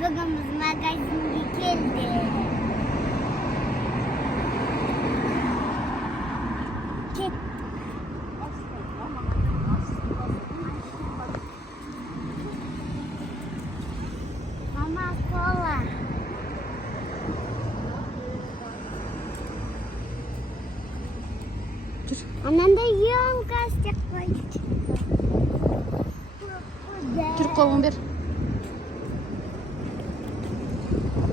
Bugün biz magazine geldik. Git. Mama kola. Ananda yiyorum kastık koyduk. Türk kolunu bir.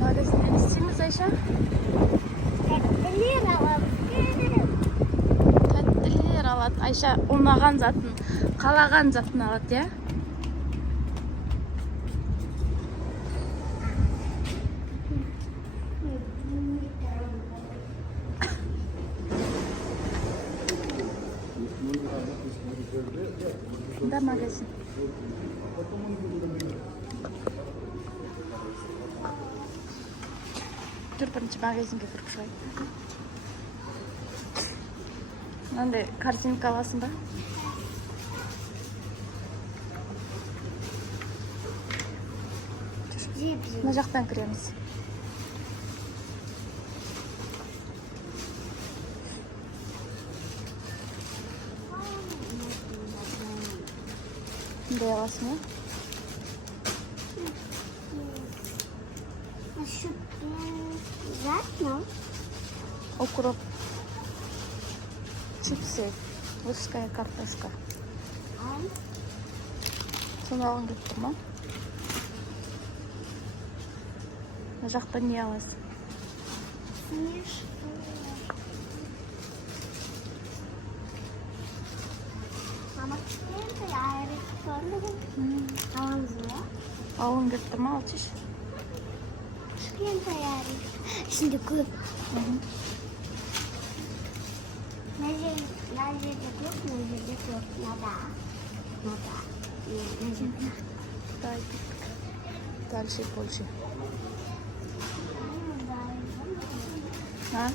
Magazine isteyiniz Ayşe? Tetliler alalım. Тәттілер алады. Айша ұнаған затын, қалаған затын алады, я? Да, магазин. Жүр бірінші магазинге кіріп шығайын. Мынандай картинка аласың ба? Мына жақтан кіреміз. Мындай аласың ба? Затно. Укроп. Чипсы. Русская картошка. Соны алғың келіп тұр ма? Мына жақта не аласың? Алғың келіп тұр ма, Алтиш? Şimdi koy. Nerede yok, nerede yok, nada. Дальше больше. А?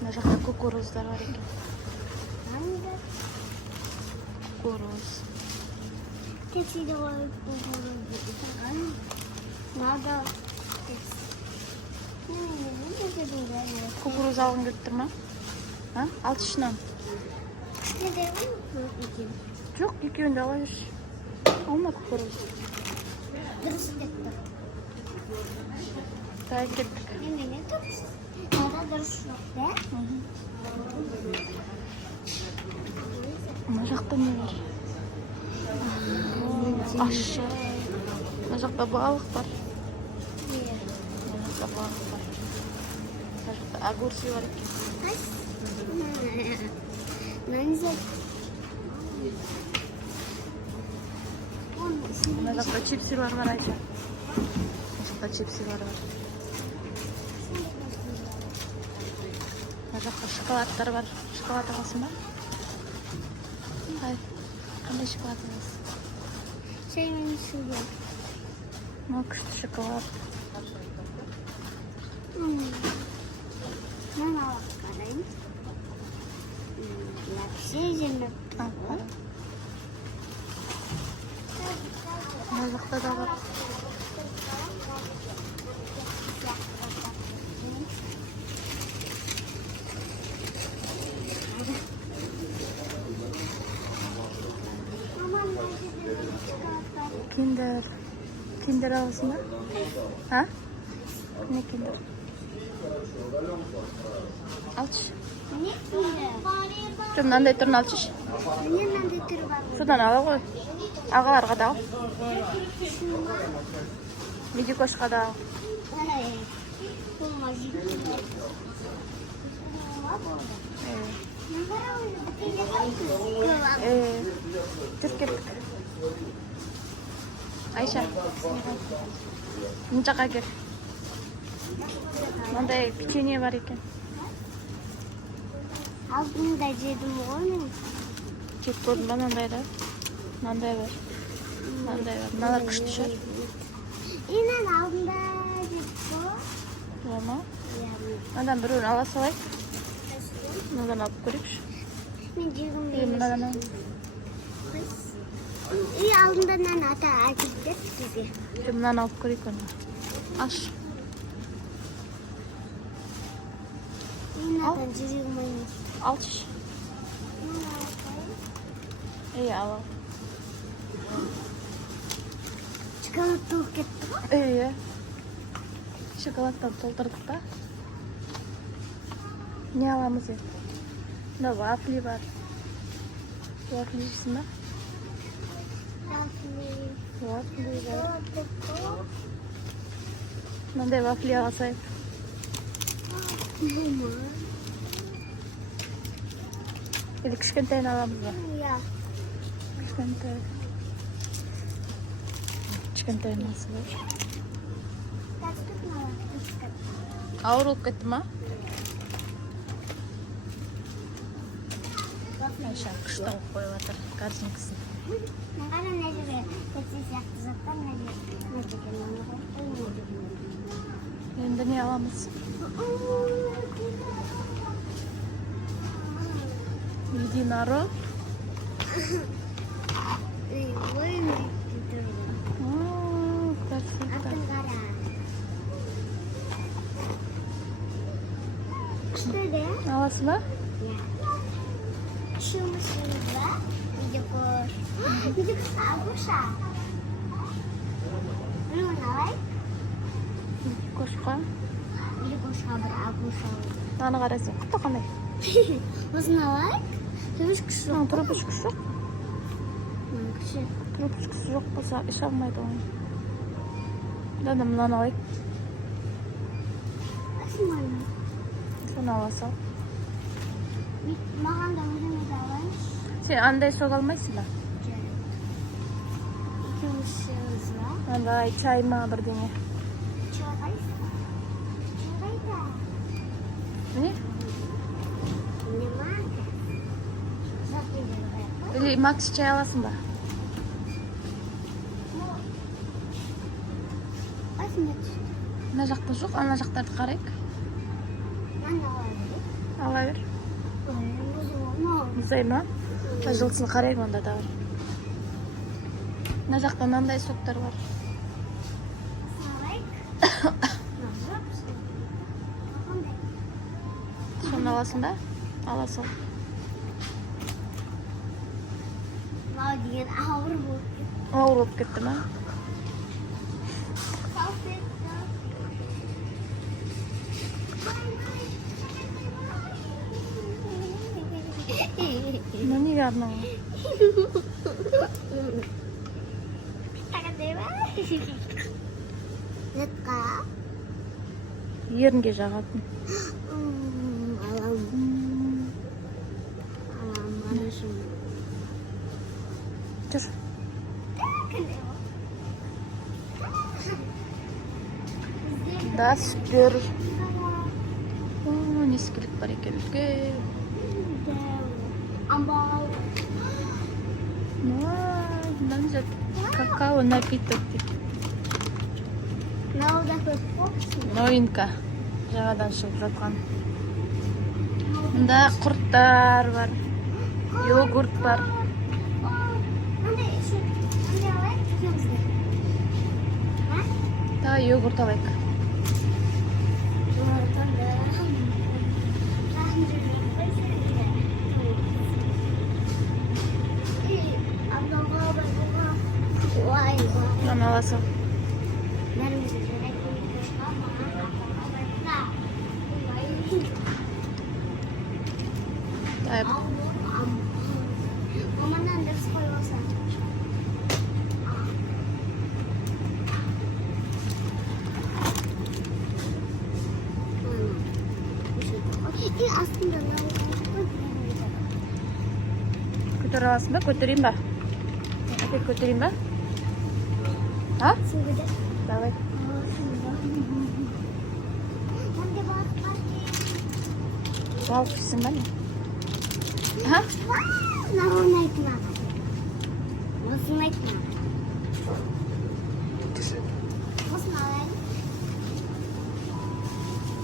Мына жақта кукуруздар бар екен. Кукуруз. Тексиде қойып надо. Кукуруз алғың келіп тұр ма? А? Алтышынан. Жоқ, екеуін де ала жүрші. Алма кукуруз. Дұрыс кетті. Дай кеттік. Немене дұрыс? Нада дұрыс жоқ, да? Мына жақта не бар? Ащы. Мына жақта балық бар. Мына жақта балық бар. Мына жақта огурцы бар екен. Мына жақта чипсилар бар, Айша. Мына жақта чипсилар бар. Мына жақта шоколадтар бар. Шоколад аласың ба? Ай, қандай шоколад аласың? Şeyin suyu. Мына күшті шоколад. Ben alıp karayım. Lapsi yemek. Мына жақта да бар. Киндер. Киндер аласың ба? А? Не киндер? Алтыш. Ne kimde? Жоқ, мынандай түрін Алтыш. Немende türü var. Содан ала ғой. Ағаларға да ал. Медикошқа да ал. Olmaz. Жүр кеттік. Айша. Мына жаққа кел. Мынандай печенье бар екен. Aldığımda yedim onu. Жеп көрдің ба мынандай да? Мынандай бар. Мынандай бар. Мыналар күшті шығар. İnan aldığımda yedim. Болма. Мынадан біреуін ала салайық. Мынадан алып көрейікші. Мен жегім Мынадан ал. үй алдында нан ата әкелді бізге. Мынаны алып көрейік оны. Аш. Надан жүрегім ойнайды. Алшы. Ал. Шоколад толып кетті ғой. Шоколадтан толтырдық та. Не аламыз енді? Мына вафли бар. Вафли жейсің ба? Вафли бар. Мынандай вафли алсайық. Или кішкентайын аламыз ба? Иә. Кішкентай. Кішкентайын алса бар. Ауыр болып кетті ма? Айша күшті алып қойып жатыр корзинкасын. Маған мына жерге тәтті сияқты заттар мына жерге. Енді не аламыз? Единорог. Ойын жейді. Красиво. Атын қара. Күшті де? Аласың ба? Шумышымыз ба? Видеокор. Видеокор агуша. Біреуін алайық. Кошқа. Видеокоршқа бір агуша. Мынаны қарасың, құты қандай? Осыны алайық. Трубочкасы жоқ. Трубочкасы жоқ. Кіші. Трубочкасы жоқ болса, іш алмайды оны. Дәні мынаны алайық. Осыны. Соны ала сал. Маған да өзіміз алайық. Сен андай сок алмайсың ба? Екеумізшіміз ба? Андай чай ма бірдеңе. Чай. Чайда. Міне? Нема? Запрещено. Или Макс чай аласың ба? Осыны түсті. Мына жақта жоқ, ана жақтарды қарайық. Нан алайық. Ала бер. Мұзай ма? Жылысын қарайық онда да бар. Мына жақта мынандай соктар бар. Соны аласың ба? Ала сал. Мау деген ауыр болып кетті. Ауыр болып кетті ма? Мына неге арналған? Затқа. Ерінге жағатын. Алам. Алам, анашым. Жүр. Да, супер. Не ескілік бар екен үлкен. Амбал. Мынаны жеп. Какао напиток дейді. Мынау да көп қопсын. Новинка. Жаңадан шығып жатқан. Мында құрттар бар. Йогурт бар. Мындай алайық, екеумізге. Да, йогурт алайық. Мынаны аласың. Дай. Мамадан дұрыс қойып алсаң. Астында Көтер аласың ба? Көтерейін ба? Әпет көтерейін ба? А? сен көтер. Давай. Балық пісің ба не? А? Мынауын айтын аға. Осыны айтын аға. Осыны алайын.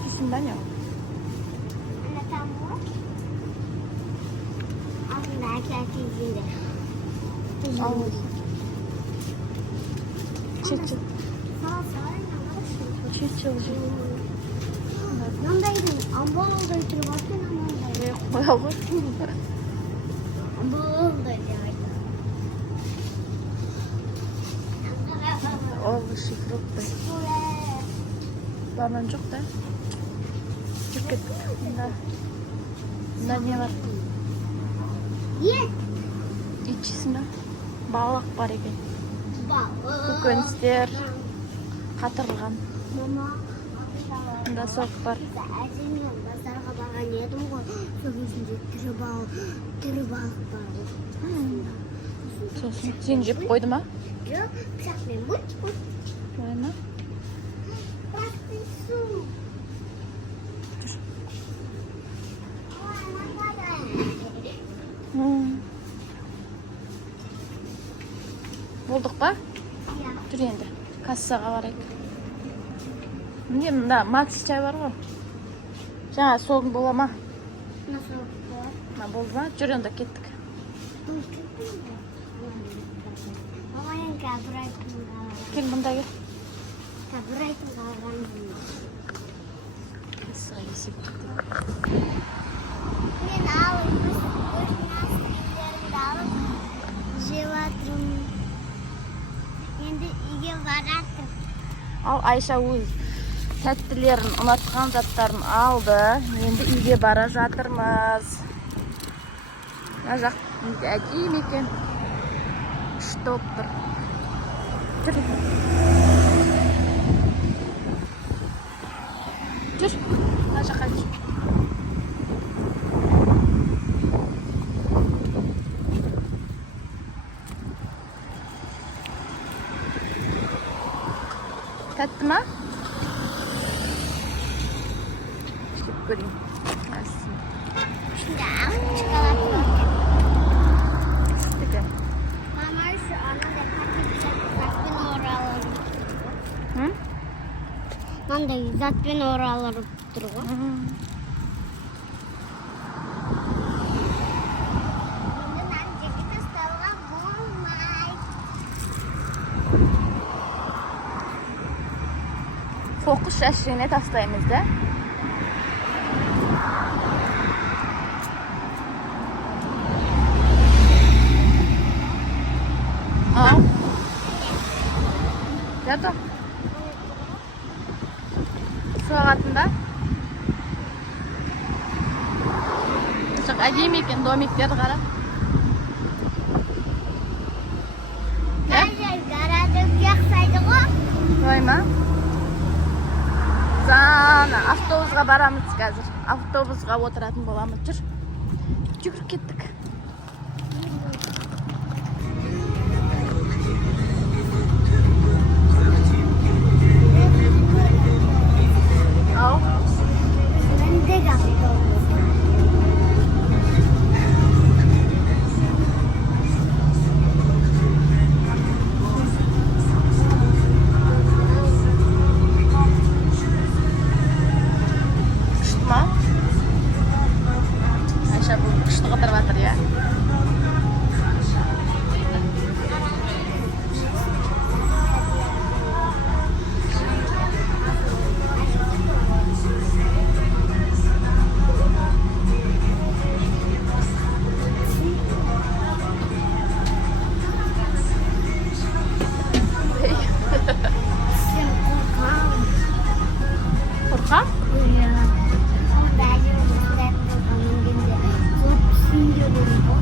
Пісің ба не? Ана там ғой. Алдында әке-әке жейді. Ал. Чечил. Чечил же. Мындайдын амбалдай туруп аткен амбалдай. Қоя ғой. Амбалдай деп айтам. Овощи, фрукты. Банан жоқ да? Жүріп Да. Мында не бар? Ет. Ет жейсің ба? Балық бар екен. Балық. Көкөністер қатырылған. Мама. Мында сок бар. Әжеммен базарға барған едім ғой. Сол кезінде тірі балық бар. Сосын сен жеп қойды ма? Жоқ, пышақпен бұт. Солай ма? Пышақпен су. Болдық па? Жүр енді. Кассаға барайық. Міне мында Макс чай бар ғой. Жаңа соғың бола ма? Насыл бар. Болды ма? Жүр енді кеттік. Мамайын кәбірайтын қалған. Кел бұнда кел. Кәбірайтын қалған. Кассаға есептік. Мен алып, көшінәсілерімді алып, жеп атырмын. Енді үйге баратыр. Ал Айша өз тәттілерін, ұнатқан заттарын алды. Енді үйге бара жатырмыз. Мына жақ әдейі екен. Күшті болып тұр. Жүр. Жүр. Мына жаққа жүр. Тәтті ма? Ішіп көрейін. Şimdi ақ çikolata var. Sütlü. Mama şu ana da zatbin oraları. Hı? Manda zatbin oraları duruyor. Bundan ceket ıstalgan olmay. Fokus eşliğine taslayımız da. Al. Yato. Su ağatında. Çok acayip ekan domikler qara. Bence garadık yaksaydı o. Doyma. Sana avtobusga baramız қазір. Avtobusga o'tirатын bolamыз. Жүр. Жүгіріп кеттік. Ау. Ben de kaptım. Күшті ма? Айша бұл күшті қыдырып жатыр, я. Sen korkam. Қорқам? Iya. Bence ben korkamın günde. Çok sinirliyim bu.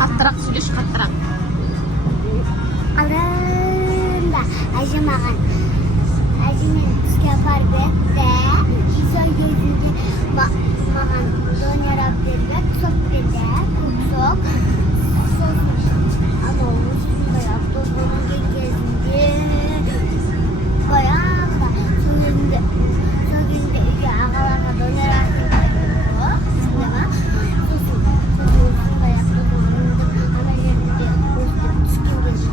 Қаттырақ сөйлеш, қаттырақ. Alında acımagan. Acımen түске апарып етті. Исо кезінде маған донер берді, сок берді, сок. Ama осындай автобусқа кезінде баяғыда сол кезінде үйге ағаларға донер берді. Түсіндіңіз ба? Сосын осындай автобусқа міндім. Ана жерінде түскен кезде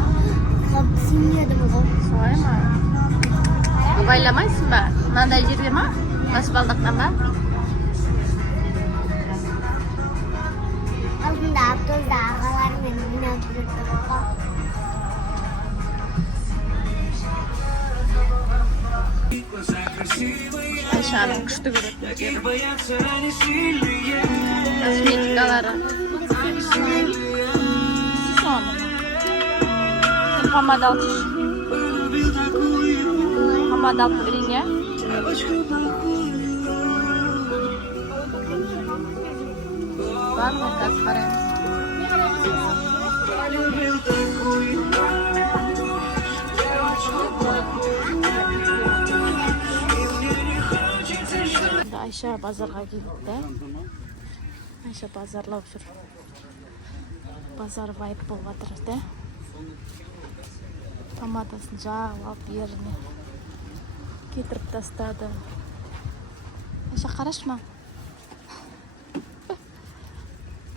түсінедім ғой. Солай ма? Абайламайсың ба? Мынандай жерде ма? Баспалдақтан ба? Bunda avtobüste ağalarımın oynadı durduk. Ayşe'nin kuştu görüntüleri. Kosmetikaları. Sonra. Pomada alış. Pomada alıp vereyim ya. Var mı gaz para? Ayşe pazarga gitti. Ayşe pazarlab жүр. Pazar bayып болып жатыр да. Томатасын жағып алып yerine кетіріп тастады. Ayşe қарашма.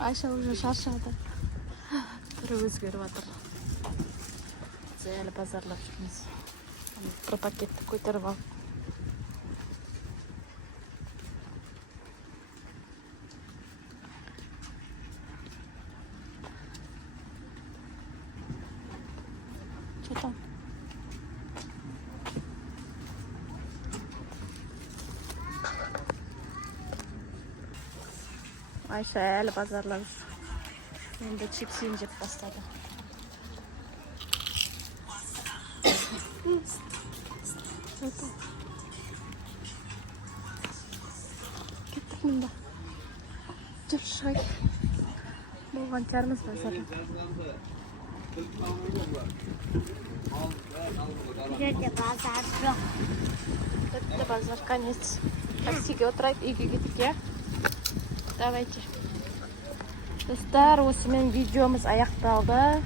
Ayşe уже шаршады. Түрі өзгеріп жатыр. Біз әлі пазарлап жүрміз. Бір пакетті көтеріп алып. Что там? Ayşe әлі пазарлап жүр. Енді чипсін жеп бастады. Кеттік мұнда. Жүр шығайық. Болған жармыз пазарлап. Жерде базар жоқ. Это базар, конец. Таксиге отырайық, үйге кетіп, я? Давайте. Достар, осымен видеомыз аяқталды.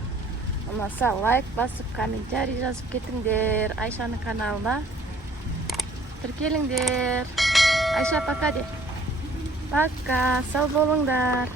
Ұнаса лайк басып, комментарий жазып кетіңдер. Айшаның каналына тіркеліңдер. Айша, пока де. Пока, сау болыңдар.